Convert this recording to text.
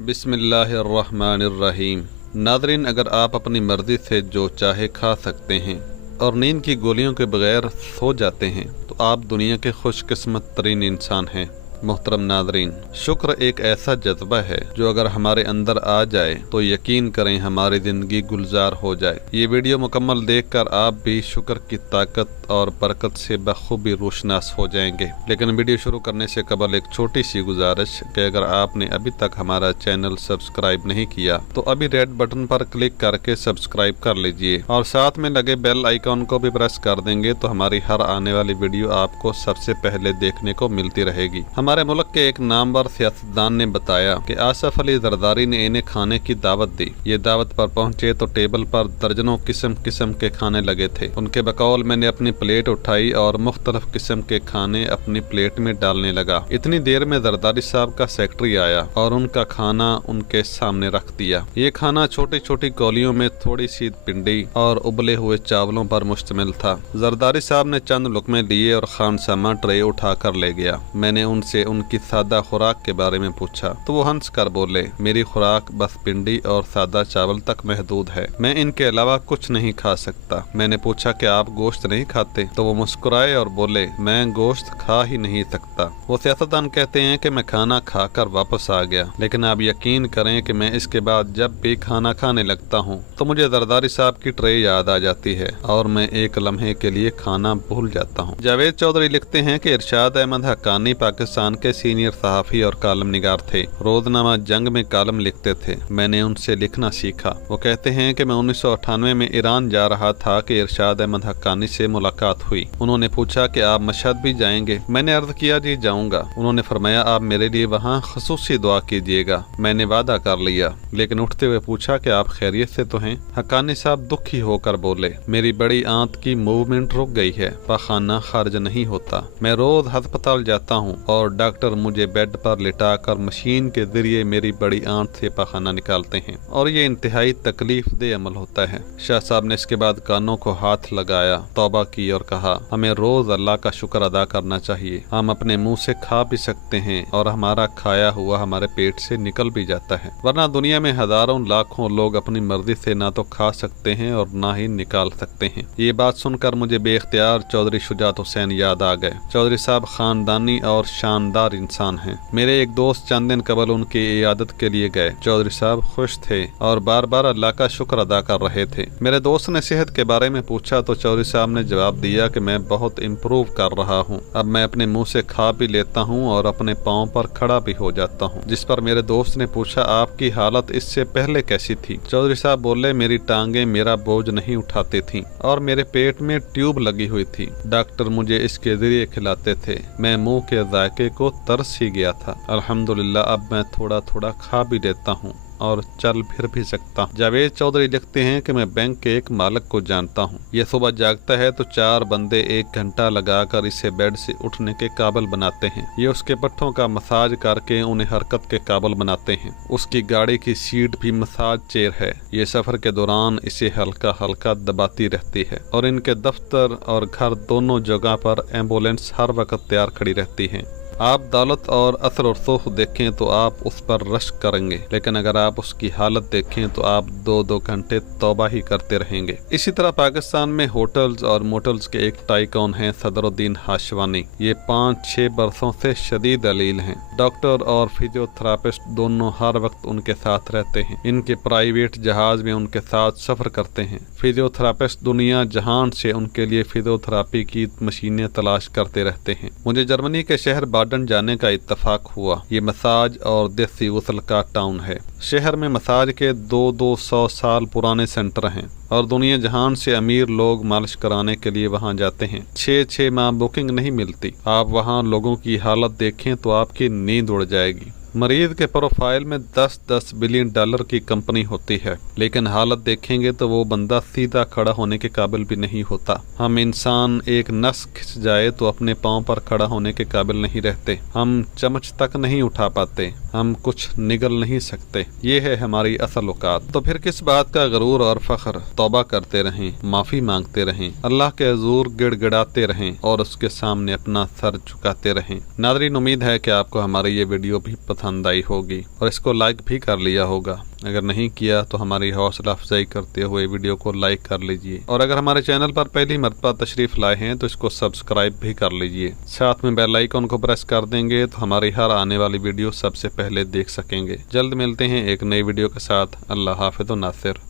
बिस्मिल्लाहिर्रहमानिर्रहीम। नादरीन, अगर आप अपनी मर्ज़ी से जो चाहे खा सकते हैं और नींद की गोलियों के बगैर सो जाते हैं तो आप दुनिया के खुशकिस्मत तरीन इंसान हैं। मोहतरम नादरीन, शुक्र एक ऐसा जज्बा है जो अगर हमारे अंदर आ जाए तो यकीन करें हमारी ज़िंदगी गुलजार हो जाए। ये वीडियो मुकम्मल देखकर आप भी शुक्र की ताकत और बरकत से बखूबी रोशनास हो जाएंगे। लेकिन वीडियो शुरू करने से कबल एक छोटी सी गुजारिश कि अगर आपने अभी तक हमारा चैनल सब्सक्राइब नहीं किया तो अभी रेड बटन पर क्लिक करके सब्सक्राइब कर लीजिए और साथ में लगे बेल आइकॉन को भी प्रेस कर देंगे तो हमारी हर आने वाली वीडियो आपको सबसे पहले देखने को मिलती रहेगी। हमारे मुल्क के एक नामवर सियासतदान ने बताया कि आसिफ अली जरदारी ने इन्हें खाने की दावत दी। ये दावत पर पहुंचे तो टेबल पर दर्जनों किस्म किस्म के खाने लगे थे। उनके बकौल मैंने अपनी प्लेट उठाई और मुख्तलिफ किस्म के खाने अपनी प्लेट में डालने लगा। इतनी देर में जरदारी साहब का सेक्रेटरी आया और उनका खाना उनके सामने रख दिया। ये खाना छोटी छोटी कौलियों में थोड़ी सी पिंडी और उबले हुए चावलों पर मुश्तमिल था। जरदारी साहब ने चंद लुकमे लिए और खानसामा ट्रे उठा कर ले गया। मैंने उनसे उनकी सादा खुराक के बारे में पूछा तो वो हंस कर बोले, मेरी खुराक बस पिंडी और सादा चावल तक महदूद है, मैं इनके अलावा कुछ नहीं खा सकता। मैंने पूछा कि आप गोश्त नहीं खाते? तो वो मुस्कुराए और बोले, मैं गोश्त खा ही नहीं सकता। वो सियासतदान कहते हैं कि मैं खाना खाकर वापस आ गया, लेकिन आप यकीन करें कि मैं इसके बाद जब भी खाना खाने लगता हूँ तो मुझे जरदारी साहब की ट्रे याद आ जाती है और मैं एक लम्हे के लिए खाना भूल जाता हूँ। जावेद चौधरी लिखते हैं कि इरशाद अहमद हक्कानी पाकिस्तान के सीनियर सहाफ़ी और कालम निगार थे। रोजनामा जंग में कालम लिखते थे। मैंने उनसे लिखना सीखा। वो कहते हैं कि मैं 1998 में ईरान जा रहा था कि इरशाद अहमद हक्कानी से मुलाकात हुई। उन्होंने पूछा कि आप मशहद भी जाएंगे? मैंने अर्ज किया, जी जाऊंगा। उन्होंने फरमाया, आप मेरे लिए वहाँ खसूसी दुआ कीजिएगा। मैंने वादा कर लिया, लेकिन उठते हुए पूछा कि आप खैरियत से तो हैं? हक्कानी साहब दुखी होकर बोले, मेरी बड़ी आंत की मूवमेंट रुक गई है, पखाना खारिज नहीं होता। मैं रोज अस्पताल जाता हूँ और डॉक्टर मुझे बेड पर लिटाकर मशीन के जरिए मेरी बड़ी आंत से पखाना निकालते हैं और ये इंतहाई तकलीफ दे अमल होता है। शाह साहब ने इसके बाद कानों को हाथ लगाया, तौबा की और कहा, हमें रोज अल्लाह का शुक्र अदा करना चाहिए। हम अपने मुंह से खा भी सकते हैं और हमारा खाया हुआ हमारे पेट से निकल भी जाता है, वरना दुनिया में हजारों लाखों लोग अपनी मर्जी से ना तो खा सकते हैं और ना ही निकाल सकते हैं। ये बात सुनकर मुझे बेख्तियार चौधरी शुजात हुसैन याद आ गए। चौधरी साहब खानदानी और शानदार इंसान हैं। मेरे एक दोस्त चंद दिन कबल उनकी इयादत के लिए गए। चौधरी साहब खुश थे और बार बार अल्लाह का शुक्र अदा कर रहे थे। मेरे दोस्त ने सेहत के बारे में पूछा तो चौधरी साहब ने जवाब दिया कि मैं बहुत इम्प्रूव कर रहा हूँ, अब मैं अपने मुंह से खा भी लेता हूँ और अपने पाँव पर खड़ा भी हो जाता हूँ। जिस पर मेरे दोस्त ने पूछा, आपकी हालत इससे पहले कैसी थी? चौधरी साहब बोले, मेरी टांगे मेरा बोझ नहीं उठाती थी और मेरे पेट में ट्यूब लगी हुई थी। डॉक्टर मुझे इसके जरिए खिलाते थे, मैं मुंह के जायके को तरस ही गया था। अल्हम्दुलिल्लाह अब मैं थोड़ा थोड़ा खा भी लेता हूँ और चल फिर भी सकता हूँ। जावेद चौधरी लिखते हैं कि मैं बैंक के एक मालिक को जानता हूँ। यह सुबह जागता है तो 4 बंदे 1 घंटा लगाकर इसे बेड से उठने के काबिल बनाते हैं। ये उसके पट्ठों का मसाज करके उन्हें हरकत के काबिल बनाते हैं। उसकी गाड़ी की सीट भी मसाज चेयर है। ये सफर के दौरान इसे हल्का हल्का दबाती रहती है और इनके दफ्तर और घर दोनों जगह पर एम्बुलेंस हर वक्त तैयार खड़ी रहती है। आप दौलत और असर और सोख देखें तो आप उस पर रश्क करेंगे, लेकिन अगर आप उसकी हालत देखें तो आप 2-2 घंटे तौबा ही करते रहेंगे। इसी तरह पाकिस्तान में होटल्स और मोटल्स के एक टाइकॉन हैं, सदरुद्दीन हाशवानी। ये 5-6 बरसों से शदीद अलील हैं। डॉक्टर और फिजियोथेरापिस्ट दोनों हर वक्त उनके साथ रहते हैं। इनके प्राइवेट जहाज में उनके साथ सफर करते हैं। फिजियोथेरापिस्ट दुनिया जहान से उनके लिए फिजियोथेरापी की मशीनें तलाश करते रहते हैं। मुझे जर्मनी के शहर बाडन जाने का इत्तफाक हुआ। ये मसाज और देसी गुस्ल का टाउन है। शहर में मसाज के 200 साल पुराने सेंटर हैं और दुनिया जहान से अमीर लोग मालिश कराने के लिए वहां जाते हैं। 6-6 माह बुकिंग नहीं मिलती। आप वहां लोगों की हालत देखें तो आपकी नींद उड़ जाएगी। मरीज के प्रोफाइल में 10-10 बिलियन डॉलर की कंपनी होती है, लेकिन हालत देखेंगे तो वो बंदा सीधा खड़ा होने के काबिल भी नहीं होता। हम इंसान एक नस खिंच जाए तो अपने पांव पर खड़ा होने के काबिल नहीं रहते। हम चम्मच तक नहीं उठा पाते, हम कुछ निगल नहीं सकते। ये है हमारी असल औकात। तो फिर किस बात का गरूर और फख्र? तौबा करते रहें, माफी मांगते रहें, अल्लाह के हुजूर गिड़गिड़ाते रहें और उसके सामने अपना सर झुकाते रहें। नादरीन, उम्मीद है कि आपको हमारी ये वीडियो भी पसंद आई होगी और इसको लाइक भी कर लिया होगा। अगर नहीं किया तो हमारी हौसला अफजाई करते हुए वीडियो को लाइक कर लीजिए, और अगर हमारे चैनल पर पहली मरतबा तशरीफ लाए हैं तो इसको सब्सक्राइब भी कर लीजिए। साथ में बेल आइकन को प्रेस कर देंगे तो हमारी हर आने वाली वीडियो सबसे पहले देख सकेंगे। जल्द मिलते हैं एक नई वीडियो के साथ। अल्लाह हाफिज़ नासिर।